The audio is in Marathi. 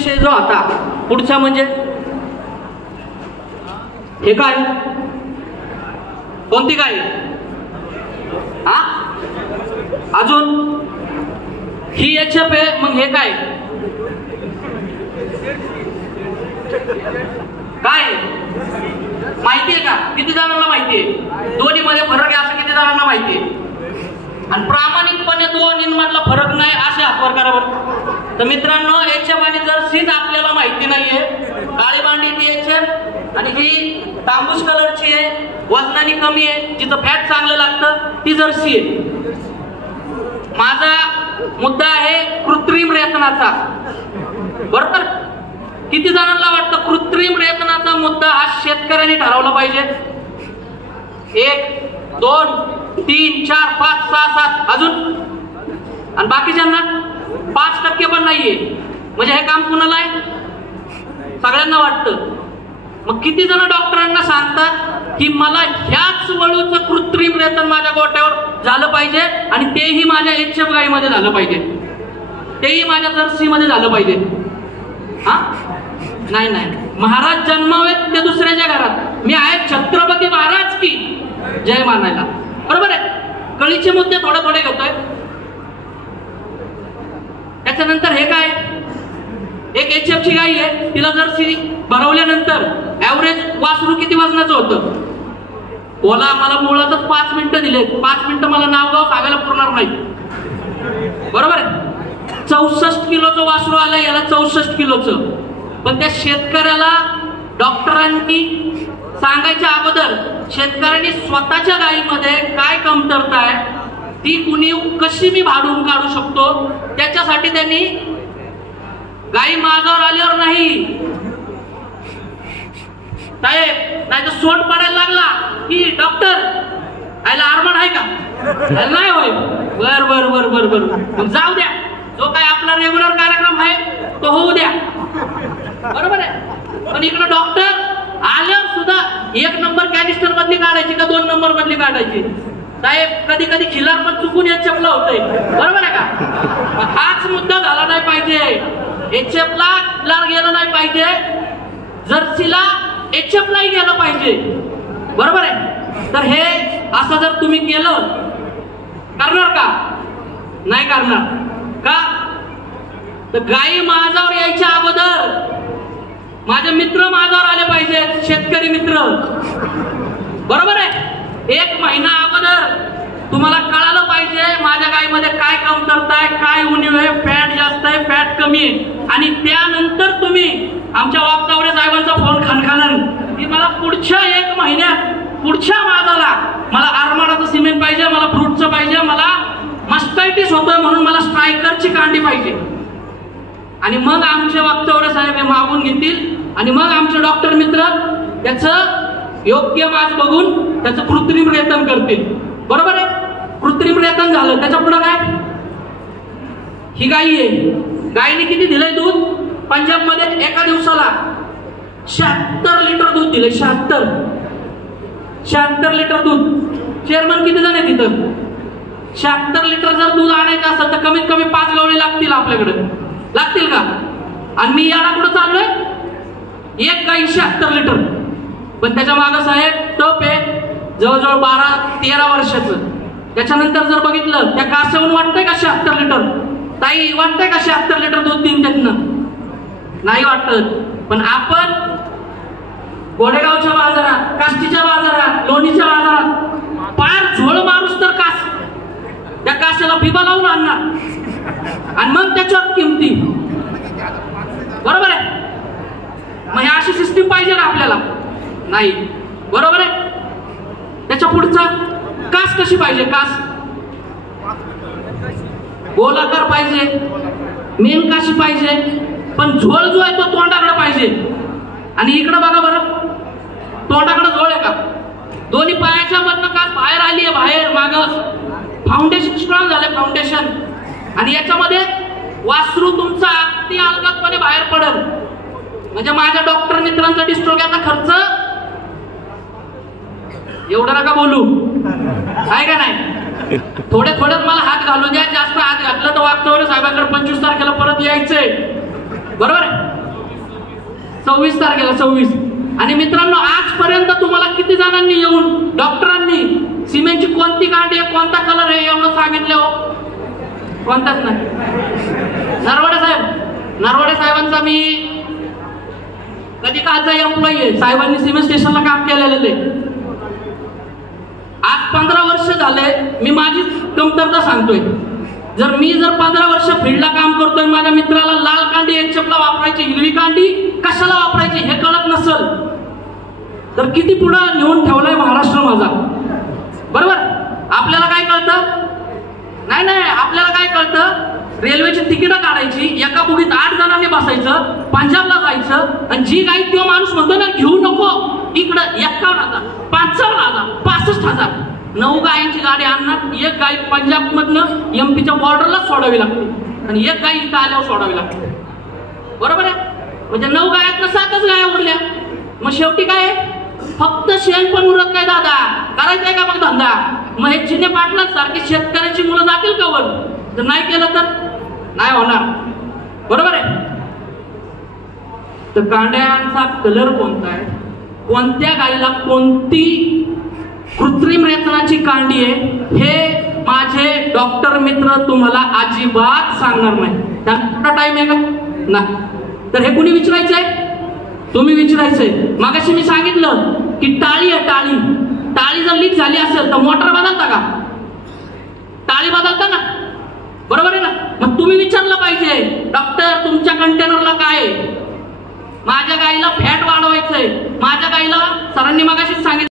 विषय जो होता पुढचा म्हणजे हे काय, कोणती काय, हा अजून ही HF आहे, मग हे काय काय माहितीये का? किती जणांना माहितीये? दोन्ही मध्ये फरक आहे असं किती जणांना माहितीये? आणि प्रामाणिकपणे दोन्हींमधला फरक नाही असे हातवर करा बरं. तर मित्रांनो, HF आणि जर्सीच आपल्याला माहिती नाहीये. काळी मांडीची HF आणि ही तांबूस कलरची आहे, वजनाने कमी आहे, जिथं फॅट चांगलं लागतं ती जर्सी आहे. माझा मुद्दा आहे कृत्रिम रेतनाचा. बरोबर, किती जणांना वाटतं कृत्रिम रेतनाचा मुद्दा हा शेतकऱ्यांनी ठरवला पाहिजे? 1 2 3 4 5 6 7 अजून, आणि बाकीच्यांना 5% पण नाहीये. म्हणजे हे काम कुणाला आहे? सगळ्यांना वाटतं. मग किती जण डॉक्टरांना सांगतात की मला ह्याच वळूचं कृत्रिम रेतन माझ्या गोट्यावर झालं पाहिजे आणि तेही माझ्या HF गाईमध्ये झालं पाहिजे, तेही माझ्या जर्सीमध्ये झालं पाहिजे. हा नाही नाही, महाराज जन्मावेत ते दुसऱ्याच्या घरात, मी आहे छत्रपती महाराज की जय मानायला. बरोबर आहे. कळीचे मुद्दे थोडे थोडे घेतोय. त्याच्यानंतर हे काय, एक HF ची गाई आहे, तिला जर्सी भरवल्यानंतर ऍव्हरेज वासरू किती वजनाचं होतं? ओला मला मुळातच 5 मिनिटं दिले, 5 मिनिटं मला नावगाव सांगायला पुरणार नाही. बरोबर आहे. 64 किलोचं वासरू आलं याला, 64 किलोचं. पण त्या शेतकऱ्याला डॉक्टरांनी सांगायच्या अगोदर शेतकऱ्यांनी स्वतःच्या गायीमध्ये काय कमतरता आहे ती कुणी कशी मी भाडून काढू शकतो त्याच्यासाठी त्यांनी गाई माझ्यावर आल्यावर नाही साहेब, नाही तर सोट पडायला लागला की डॉक्टर आयला आरमण आहे का? नाही होय. बर बर बर बर बर, मग जाऊ द्या, जो काय आपला रेग्युलर कार्यक्रम आहे तो होऊ द्या. बरोबर आहे. पण इकडे डॉक्टर आल्यावर सुद्धा 1 नंबर कॅनिस्टर मधली काढायची का 2 नंबर मधली काढायची? साहेब, कधी कधी खिलार पण चुकून HF ला होतंय. बरोबर आहे का? हाच मुद्दा झाला नाही पाहिजे. HF ला खिलार गेलं नाही पाहिजे, जर्सीला HF लाही गेलं पाहिजे. बरोबर आहे. तर हे असं जर तुम्ही केलं, करणार का? नाही करणार. का? तर गायी माझ्यावर यायच्या अगोदर माझे मित्र माझ्यावर आले पाहिजेत, शेतकरी मित्र. बरोबर आहे. 1 महिना अगोदर तुम्हाला कळालं पाहिजे माझ्या गायीमध्ये काय कमतरता आहे, काय उणीव आहे, फॅट जास्त आहे, फॅट कमी आहे. आणि त्यानंतर तुम्ही आमच्या वागतावरे साहेबांचा फोन खणखणार की मला पुढच्या 1 महिन्यात पुढच्या माजाला मला आरमाडाचं सिमेंट पाहिजे, मला फ्रूटचं पाहिजे, मला मस्टायटिस होतोय म्हणून मला स्ट्रायकरची कांडी पाहिजे. आणि मग आमचे वागतावरे साहेब हे मागून घेतील आणि मग आमचे डॉक्टर मित्र त्याचं योग्य माज बघून त्याचं कृत्रिम रेतन करतील. बरोबर आहे. कृत्रिम रेतन झालं, त्याच्या पुढे काय? ही गाई आहे, गायीने किती दिलंय दूध? पंजाब मध्ये एका दिवसाला 76 लिटर दूध दिलंय. 76 लिटर दूध. चेअरमन किती जण आहे तिथं? 76 लिटर जर दूध आणायचं असेल तर कमीत कमी 5 गवळी लागतील आपल्याकडे. लागतील का? आणि मी याला कुठं चाललोय? एक गाई 76 लिटर. पण त्याच्या मागं साहेब टप आहे जवळजवळ 12-13 वर्षाचं. त्याच्यानंतर जर बघितलं त्या कासवून वाटतंय का 76 लिटर? ताई, वाटतंय का 76 लिटर दूध देईन त्यातनं? नाही वाटत. पण आपण गोडेगावच्या बाजारात, काष्टीच्या बाजारात, लोणीच्या बाजारात पार झोळ मारूस तर कास त्या काशाला बिबा लावून आणणार आणि मग त्याच्यावर किमती. बरोबर आहे. मग अशी सिस्टीम पाहिजे ना आपल्याला? नाही. बरोबर आहे. त्याच्या पुढचा कास कशी पाहिजे? कास गोलाकार पाहिजे, मेन काशी पाहिजे, पण झोळ जो आहे तो तोंडाकडे पाहिजे. आणि इकडं बघा बरं, तोंडाकडे झोळ आहे का? दोन्ही पायाच्या मधनं कास बाहेर आली आहे, बाहेर मागं फाउंडेशन स्ट्रॉंग झालंय, फाउंडेशन. आणि याच्यामध्ये वासरू तुमचा अगदी अलगदपणे बाहेर पडेल. म्हणजे माझ्या डॉक्टर मित्रांचा डिस्ट्रोग्याचा खर्च एवढं नका बोलू, आहे का नाही? थोडे थोड्यात मला हात घालू द्या. जास्त हात घातला तर वागतावर साहेबांकडे 25 तारखेला परत यायचंय. बरोबर आहे. 26 तारखेला 26. आणि मित्रांनो, आजपर्यंत तुम्हाला किती जणांनी येऊन डॉक्टरांनी सिमेंटची कोणती कांडी आहे, कोणता कलर आहे एवढं सांगितलं हो? कोणताच नाही. नरवडे साहेबांचा मी कधी कालचा एम्प्लॉई आहे. साहेबांनी सिमेंट स्टेशनला काम केलेलं आहे. आज 15 वर्ष झाले. मी माझी कमतरता सांगतोय. जर 15 वर्ष फील्डला काम करतोय, माझ्या मित्राला लाल कांडी एचएफला वापरायची, हिरवी कांडी कशाला वापरायची हे कळत नसल तर किती पुढं नेऊन ठेवलाय महाराष्ट्र माझा. बरोबर. आपल्याला काय कळतं? नाही, आपल्याला काय कळतं? रेल्वेची तिकीट काढायची, एका बोगीत 8 जणांनी बसायचं, पंजाबला जायचं, आणि जी गाई तो माणूस म्हणतो ना घेऊ नको, इकडं 51,000, 55,000, 65,000, 9 गायींची गाडी आणणार. एक गाई पंजाब मधनं एमपीच्या बॉर्डरला सोडावी लागते आणि एक गाई इथं आल्यावर सोडावी लागते. बरोबर आहे. म्हणजे 9 गायातनं 7च गाया उरल्या. मग शेवटी काय? फक्त शेण पण उरत नाही दादा. करायचंय का मग धंदा? मग हे चिने पाटला सारखी शेतकऱ्याची मुलं जातील का वर? जर नाही केलं तर नाही होणार. बरोबर आहे. तर कांड्यांचा कलर कोणता आहे, कोणत्या गायीला कोणती कृत्रिम रेतनाची कांडी आहे, हे माझे डॉक्टर मित्र तुम्हाला अजिबात सांगणार नाही. त्यांना टाइम आहे का? नाही. तर हे कुणी विचारायचंय? तुम्ही विचारायचंय. मागाशी मी सांगितलं की टाळी आहे, टाळी जर लीक झाली असेल तर मोटर बदलता का? टाळी बदलता ना. बरोबर आहे ना. मग तुम्ही विचारलं पाहिजे, डॉक्टर तुमच्या कंटेनरला काय आहे? माझ्या गाईला फॅट वाढवायचंय, माझ्या गाईला सरांनी मागाशी सांगितलं